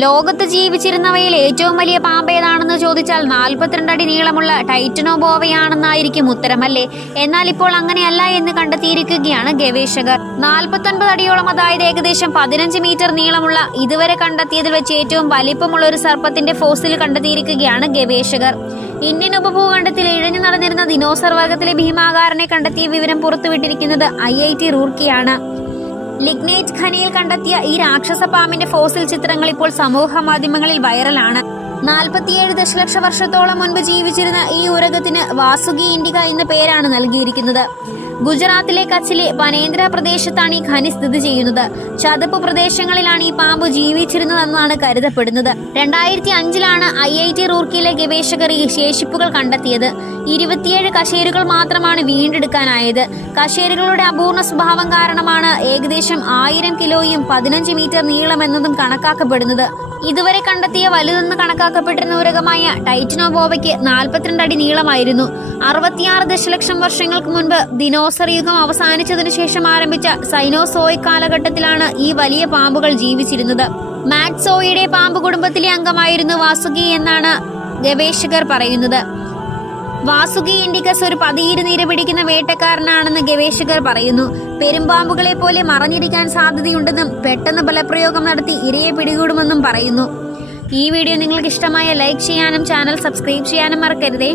ലോകത്ത് ജീവിച്ചിരുന്നവയിൽ ഏറ്റവും വലിയ പാമ്പ് ഏതാണെന്ന് ചോദിച്ചാൽ 42 അടി നീളമുള്ള ടൈറ്റനോബോവയാണെന്നായിരിക്കും ഉത്തരമല്ലേ? എന്നാൽ ഇപ്പോൾ അങ്ങനെയല്ല എന്ന് കണ്ടെത്തിയിരിക്കുകയാണ് ഗവേഷകർ. 49 അടിയോളം, അതായത് ഏകദേശം 15 മീറ്റർ നീളമുള്ള ഇതുവരെ കണ്ടെത്തിയതിൽ വെച്ച് ഏറ്റവും വലിപ്പമുള്ള ഒരു സർപ്പത്തിന്റെ ഫോസിൽ കണ്ടെത്തിയിരിക്കുകയാണ് ഗവേഷകർ. ഇന്ത്യൻ ഉപഭൂഖണ്ഡത്തിൽ ഇഴഞ്ഞു നടന്നിരുന്ന ദിനോസർ വർഗത്തിലെ ഭീമാകാരനെ കണ്ടെത്തിയ വിവരം പുറത്തുവിട്ടിരിക്കുന്നത് IIT റൂർക്കിയാണ്. ലിഗ്നൈറ്റ് ഖനിയിൽ കണ്ടെത്തിയ ഈ രാക്ഷസ പാമ്പിന്റെ ഫോസിൽ ചിത്രങ്ങൾ ഇപ്പോൾ സമൂഹ മാധ്യമങ്ങളിൽ വൈറലാണ്. 47 ദശലക്ഷ വർഷത്തോളം മുൻപ് ജീവിച്ചിരുന്ന ഈ ഉരഗത്തിന് വാസുകി ഇൻഡിക എന്ന പേരാണ് നൽകിയിരിക്കുന്നത്. ഗുജറാത്തിലെ കച്ചിലെ വനേന്ദ്ര പ്രദേശത്താണ് ഈ ഖനി സ്ഥിതി ചെയ്യുന്നത്. ചതുപ്പ് പ്രദേശങ്ങളിലാണ് ഈ പാമ്പ് ജീവിച്ചിരുന്നതെന്നാണ് കരുതപ്പെടുന്നത്. 2005-ലാണ് IIT റൂർക്കിയിലെ ഗവേഷകർ ഈ ശേഷിപ്പുകൾ കണ്ടെത്തിയത്. 27 കശേരുകൾ മാത്രമാണ് വീണ്ടെടുക്കാനായത്. കശേരുകളുടെ അപൂർണ സ്വഭാവം കാരണമാണ് ഏകദേശം 1000 കിലോയും 15 മീറ്റർ നീളമെന്നതും കണക്കാക്കപ്പെടുന്നത്. ഇതുവരെ കണ്ടെത്തിയ വലുതെന്ന് കണക്കാക്കപ്പെട്ടിരുന്ന ഉരകമായ ടൈറ്റനോബോവയ്ക്ക് 42 അടി നീളമായിരുന്നു. 66 ദശലക്ഷം വർഷങ്ങൾക്ക് മുൻപ് ദിനോസർ യുഗം അവസാനിച്ചതിനു ശേഷം ആരംഭിച്ച സൈനോസോയിക് കാലഘട്ടത്തിലാണ് ഈ വലിയ പാമ്പുകൾ ജീവിച്ചിരുന്നത്. മാറ്റ്സോയുടെ പാമ്പ് കുടുംബത്തിലെ അംഗമായിരുന്നു വാസുകി എന്നാണ് ഗവേഷകർ പറയുന്നത്. വാസുകി ഇൻഡിക്കസ് ഒരു പതിയിരുന്നിര പിടിക്കുന്ന വേട്ടക്കാരനാണെന്ന് ഗവേഷകർ പറയുന്നു. പെരുമ്പാമ്പുകളെ പോലെ മറഞ്ഞിരിക്കാൻ സാധ്യതയുണ്ടെന്നും പെട്ടെന്ന് ബലപ്രയോഗം നടത്തി ഇരയെ പിടികൂടുമെന്നും പറയുന്നു. ഈ വീഡിയോ നിങ്ങൾക്ക് ഇഷ്ടമായ ലൈക്ക് ചെയ്യാനും ചാനൽ സബ്സ്ക്രൈബ് ചെയ്യാനും മറക്കരുതേ.